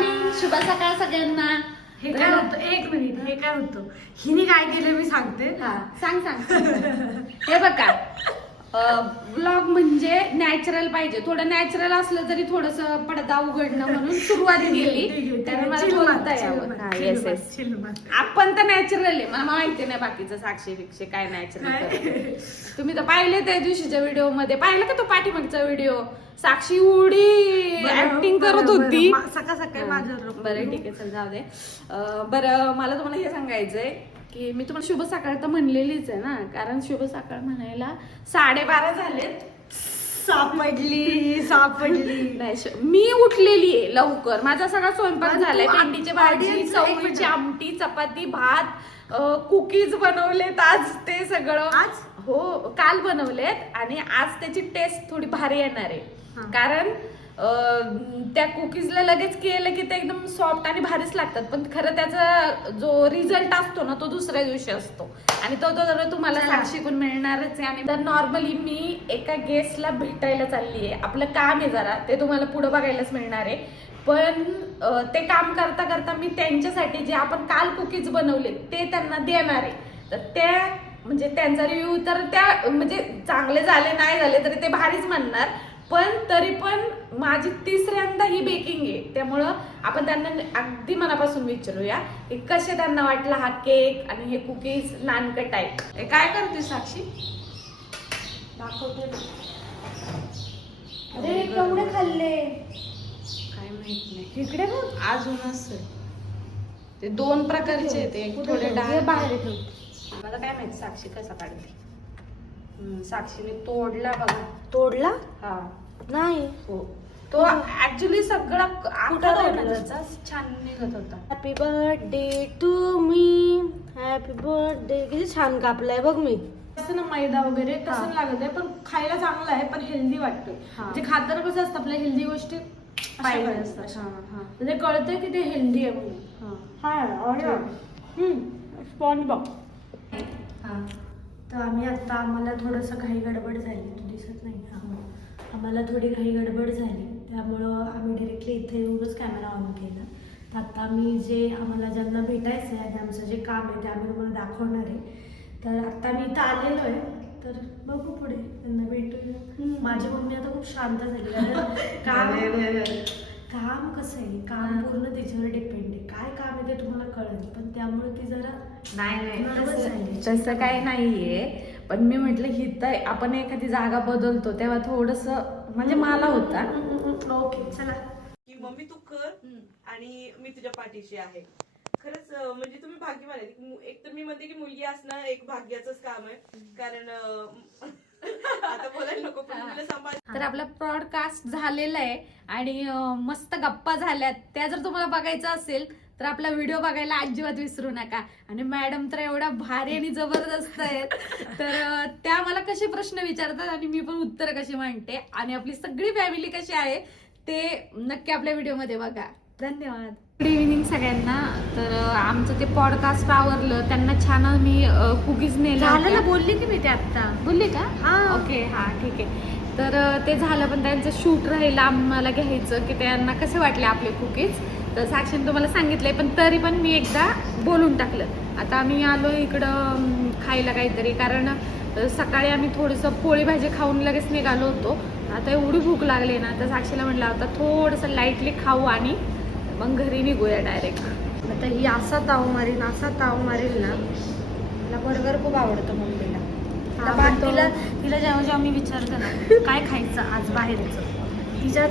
Morning, शुभ सकाळ सगळ्यांना. हे काय होतं, एक मिनिट, हे काय होतं, हिने काय केलं मी सांगते. हा सांग सांग. हे बघा, ब्लॉग म्हणजे नॅचरल पाहिजे. थोडं नॅचरल असलं तरी थोडस पडदा उघडणं म्हणून सुरुवात केली. तर मला बोलता यावं. हा, येस येस. आपण तर नॅचरल आहे, मला माहिती नाही बाकीचं साक्षी बिक्षी काय नॅचरल. तुम्ही तर पाहिले त्या दिवशीच्या व्हिडिओ मध्ये, पाहिलं का तो पाठीमागचा व्हिडिओ? साक्षी उडी ऍक्टिंग करत होती सकाळ सकाळी माझ्यावर. बरं ठीक आहे, चल जाऊ दे. बरं, मला तुम्हाला हे सांगायचंय की मी तुम्हाला शुभ सकाळ तर म्हणलेलीच आहे ना, कारण शुभ सकाळ म्हणायला 12:30 झालेत. सापडली नाही, मी उठलेली आहे लवकर. माझा सगळा स्वयंपाक पण झालाय. तू भेंडीची भाजी, audience चवळीची आमटी, चपाती, भात, कुकीज बनवलेत आज. ते सगळं आज हो काल बनवलेत आणि आज त्याची टेस्ट थोडी भारी येणार आहे. कारण त्या कुकीजला लगेच केलं की ते एकदम सॉफ्ट आणि भारीच लागतात, पण खरं त्याचा जो रिझल्ट असतो ना तो दुसऱ्या दिवशी असतो आणि तो तुम्हाला साक्षीकडून मिळणारच आहे. आणि तर नॉर्मली मी एका गेस्टला भेटायला चालली आहे. आपलं काम आहे जरा, ते तुम्हाला पुढे बघायलाच मिळणार आहे. पण ते काम करता करता मी त्यांच्यासाठी जे आपण काल कुकीज बनवले ते त्यांना देणार आहे. तर त्या म्हणजे त्यांचा रिव्ह्यू तर त्या म्हणजे चांगले झाले नाही झाले तरी ते भारीच म्हणणार, पण तरी पण माझी तिसऱ्यांदा ही बेकिंग आहे. त्यामुळं आपण त्यांना अगदी मनापासून विचारूया की कसे त्यांना वाटला हा केक आणि हे कुकीज नानकट आहे. काय करते साक्षी? दाखवते ना. अरे केवढे खाल्ले काय माहित नाही. इकडे बघ, अजूनच ते दोन प्रकारचे आहेत, एक थोडे डाळ बाहेर ठेव. मला काय माहिती साक्षी कसा काढते. साक्षीने तोडला बघा. तोडला हा नाही. हो, तो ऍक्च्युली सगळा आकार आहे ना तोडला? त्याचा छान निघत होता. Happy birthday to me, happy birthday. किती छान कापलाय बघ मी. असं ना मैदा वगैरे तसं लागत आहे, पण खायला चांगलं आहे, पण हेल्दी वाटतं. म्हणजे खाताना कसं असतं आपल्या हेल्दी गोष्टी पाहिजे असतात, म्हणजे कळतंय की ते हेल्दी आहे म्हणून. Sponge box. तर आम्हाला थोडंसं घाई गडबड झाली, तू दिसत नाही. आम्हाला थोडी घाई गडबड झाली, त्यामुळं आम्ही डिरेक्टली इथे येऊनच कॅमेरा ऑन केला. तर आता आम्ही आम्हाला ज्यांना भेटायचं आहे आणि आमचं जे काम आहे ते आम्ही तुम्हाला दाखवणार आहे. तर आता मी इथं आलेलो आहे, तर बघू पुढे त्यांना भेटूया. माझी मम्मी आता खूप शांत झाली, कारण काम कसं आहे, काम पूर्ण तिच्यावर डिपेंड आहे. काय काम आहे ते तुम्हाला कळेल, पण त्यामुळे ती जरा नाही तसं काही नाहीये. पण मी म्हटलं हिथं आपण एखादी जागा बदलतो तेव्हा थोडस म्हणजे मला होता. ओके चला. की मम्मी तू कर आणि मी तुझ्या पाठीशी आहे. खरंच म्हणजे तुम्ही भाग्यवान आहे. एक तर मी म्हणते की मुलगी असणं एक भाग्याचंच काम आहे, कारण आता बोलायला नको पण मुलं सांभाळ. तर आपला पॉडकास्ट झालेला आहे आणि मस्त गप्पा झाल्यात. त्या जर तुम्हाला बघायचं असेल तर आपला व्हिडिओ बघायला अजिबात विसरू नका. आणि मॅडम तर एवढ्या भारी आणि जबरदस्त आहेत, तर त्या मला कसे प्रश्न विचारतात आणि मी पण उत्तर कशी मांडते आणि आपली सगळी फॅमिली कशी आहे ते नक्की आपल्या व्हिडिओमध्ये बघा. धन्यवाद. गुड इव्हिनिंग सगळ्यांना. तर आमचं ते पॉडकास्ट आवरलं, त्यांना छान मी कुकीज नेलं. झालं ना, बोलली की मी ते आत्ता. बोलली का? हा. ओके, हा ठीक आहे. तर ते झालं, पण त्यांचं शूट राहिलं आम्हाला घ्यायचं की त्यांना कसे वाटले आपले कुकीज. तर साक्षीने तुम्हाला सांगितलंय, पण तरी पण मी एकदा बोलून टाकलं. आता आम्ही आलो इकडं खायला काहीतरी, कारण सकाळी आम्ही थोडंसं पोळी भाजी खाऊन लगेच निघालो होतो. आता एवढी भूक लागली ना, तर साक्षीला म्हटलं होता थोडंसं लाईटली खाऊ आणि मग घरी निघूया डायरेक्ट. आता ही असा ताव मारीन ना. मला बर्गर खूप आवडतं मम्मीला. तिला जेव्हा मी विचारते ना काय खायचं आज बाहेरचं, तिच्यात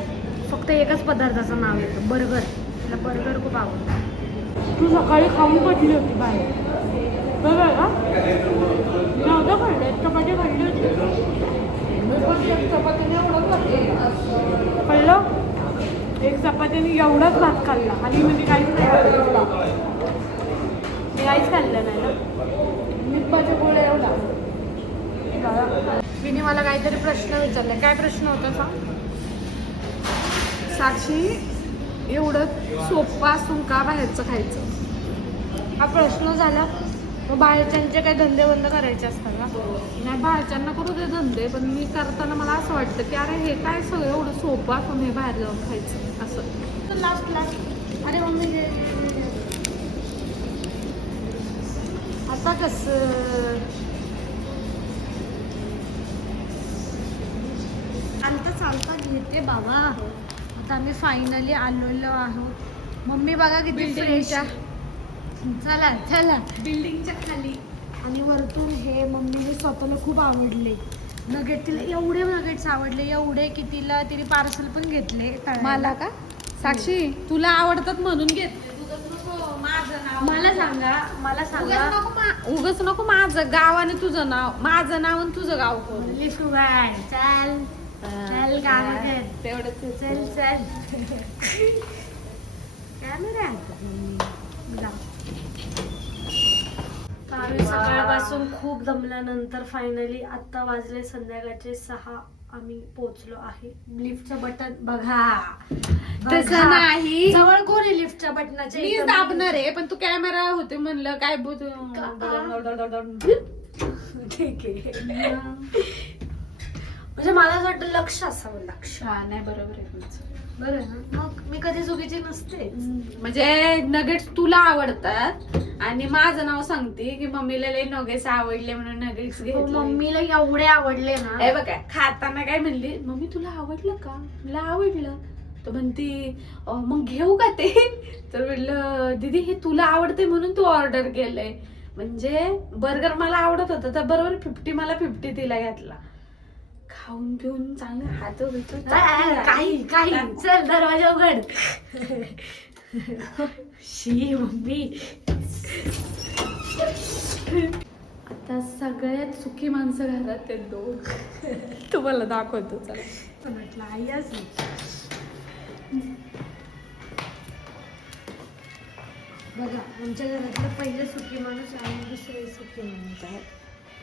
फक्त एकच पदार्थाचं नाव येतं, बर्गर. तिला बर्गर खूप आवडतं. तू सकाळी खाऊन पडली होती बाहेर, बरोबर का? नव्हतं खाल्लं, चपाती खाल्ली होती. कळलं? एक चपातीने एवढाच भात खाल्ला आणि म्हणजे काहीच नाही. मी काहीच खाल्लं नाही ना. मिरपाच्या गोळ्या एवढा. तिने मला काहीतरी प्रश्न विचारला. काय प्रश्न होता सांग? साक्षी, एवढं सोपं असून का बाहेरचं खायचं? हा प्रश्न झाला. मग बाहेरच्यांचे काही धंदे बंद करायचे असतात ना. नाही, बाहेरच्यांना करू दे धंदे, पण मी करताना मला असं वाटतं की अरे हे काय सगळं एवढं सोपं असून हे बाहेर जाऊन खायचं असं. लास्ट अरे मम्मी दे. आता कसं चालता घेते बाबा. आता आम्ही फायनली आलेलो आहोत. मम्मी बघा किती फ्रेश. चला चला बिल्डिंगच्या खाली. आणि वरतून हे मम्मीने स्वतःला खूप आवडले नगेट. तिला एवढे नगेट्स आवडले, एवढे की तिने पार्सल पण घेतले. मला का साक्षी तुला आवडतात म्हणून घेतले. तुझंच नको माझं नाव. मला सांगा उगाच नको माझं गाव आणि तुझं नाव, माझं नाव आणि तुझं गाव कोण. लिफू बाय चल चल काम कर. तेवढंच चल चल कॅमेरा आम्ही सकाळपासून खूप दमल्यानंतर फायनली आता वाजले संध्याकाळचे 6. आम्ही पोहोचलो आहे. लिफ्टचं बटन बघा. तसं नाही. जवळ कोण आहे लिफ्टच्या बटनाचे? मी दाबणार आहे पण तू कॅमेरा होते म्हणलं काय ठीक आहे. म्हणजे मला असं वाटतं लक्ष असावं. लक्ष नाही बरोबर आहे तुमचं. बरं ना. मग मी कधी चुकीची नसते. म्हणजे नगेट्स तुला आवडतात आणि माझं नाव सांगते की मम्मीला लई नगेट्स आवडले म्हणून नगेट्स घेतले. मम्मीला एवढे आवडले ना. हे बघा खाताना काय म्हणली मम्मी तुला आवडलं का? मला आवडलं. तर म्हणती मग घेऊ का ते? तर म्हटलं दीदी हे तुला आवडते म्हणून तू ऑर्डर केलंय. म्हणजे बर्गर मला आवडत होतं तर बरोबर 50 मला 50 तिला घातला. खाऊन पिऊन चांगलं हात काही चल दरवाजा उघड. शी मम्मी. आता सगळ्यात सुखी माणसं घरात आहेत 2. तुम्हाला दाखवतो चला. म्हटलं आई असं बघा आमच्या घरातलं पहिलं सुखी माणूस आणि दुसरे सुखी माणूस आहे.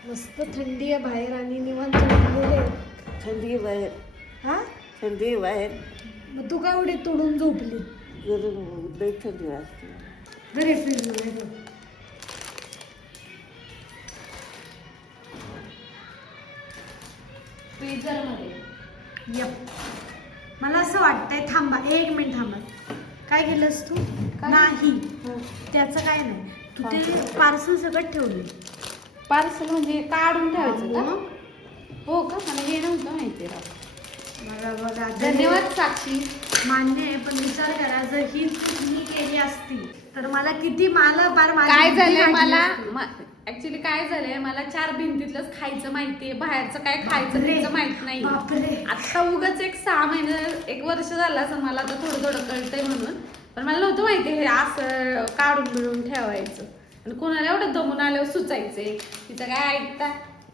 मस्त थंडी आहे बाहेर आणि निवांत झोपलेले. थंडी बाहेर. हा थंडी बाहेर. मग तू काय एवढी तोडून झोपली? लई थंडी वाजते. बरे फ्रीज फ्रीजर मध्ये. यप. मला असं वाटतंय थांबा 1 मिनिट थांबा. काय केलंस तू? नाही त्याचं काय नाही. तू ते पार्सल सगळं ठेवले. पार्सल म्हणजे काढून ठेवायचं का? हो का? मला हे नव्हतं माहिती राव. मला बघा धन्यवाद साक्षी. मान्य आहे पण विचार करा जर ही चूक मी केली असती तर मला किती मला फार काय झालंय मला ऍक्च्युली काय झालंय मला 4 भिंतीतलंच खायचं माहितीये. बाहेरचं काय खायचं त्याचं माहित नाही. आता उगाच 6 महिने 1 वर्ष झालं असं मला आता थोडं कळतंय म्हणून. पण मला नव्हतं माहिती हे असं काढून बिळून ठेवायचं आणि कोणाला एवढं दमून आल्यावर सुचायचंय. तिचं काय ऐकता.